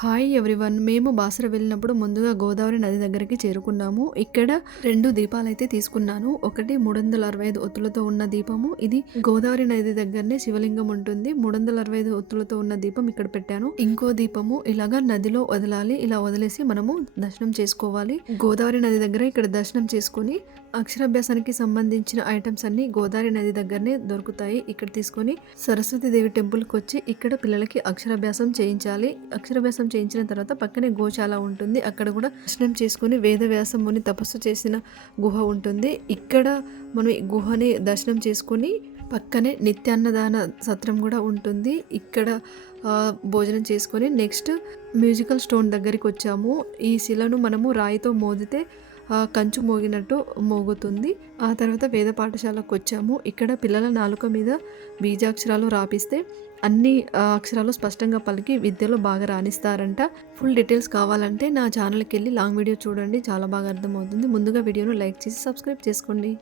Hi everyone. మేము బాసర వెళ్ళినప్పుడు ముందుగా గోదావరి నది దగ్గరికి చేరుకున్నాము. ఇక్కడ 2 దీపాలైతే తీసుకున్నాను. ఒకటి 365 ఒత్తులతో ఉన్న దీపము. ఇది గోదావరి నది దగ్గరనే శివలింగం ఉంటుంది. 365 ఒత్తులతో ఉన్న దీపం ఇక్కడ పెట్టాను. ఇంకో దీపము ఇలాగా నదిలో వదలాలి. ఇలా వదిలేసి మనము దర్శనం చేసుకోవాలి. గోదావరి నది దగ్గర ఇక్కడ దర్శనం చేసుకుని అక్షరాభ్యాసానికి సంబంధించిన ఐటమ్స్ అన్ని గోదావరి నది దగ్గరనే దొరుకుతాయి. ఇక్కడ తీసుకొని సరస్వతి దేవి టెంపుల్కి వచ్చి ఇక్కడ పిల్లలకి అక్షరాభ్యాసం చేయించాలి. అక్షరాభ్యాసం చేయించిన తర్వాత పక్కనే గోశాల ఉంటుంది. అక్కడ కూడా దర్శనం చేసుకుని వేదవ్యాసం ముని తపస్సు చేసిన గుహ ఉంటుంది. ఇక్కడ మనం ఈ గుహని దర్శనం చేసుకుని పక్కనే నిత్యాన్నదాన సత్రం కూడా ఉంటుంది. ఇక్కడ భోజనం చేసుకొని నెక్స్ట్ మ్యూజికల్ స్టోన్ దగ్గరికి వచ్చాము. ఈ శిలను మనము రాయితో మోదితే కంచు మోగినట్టు మోగుతుంది. ఆ తర్వాత వేద పాఠశాలకు వచ్చాము. ఇక్కడ పిల్లల నాలుక మీద బీజాక్షరాలు రాపిస్తే అన్ని అక్షరాలు స్పష్టంగా పలికి విద్యలో బాగా రాణిస్తారంట. ఫుల్ డీటెయిల్స్ కావాలంటే నా ఛానల్కి వెళ్ళి లాంగ్ వీడియో చూడండి, చాలా బాగా అర్థమవుతుంది. ముందుగా వీడియోను లైక్ చేసి సబ్స్క్రైబ్ చేసుకోండి.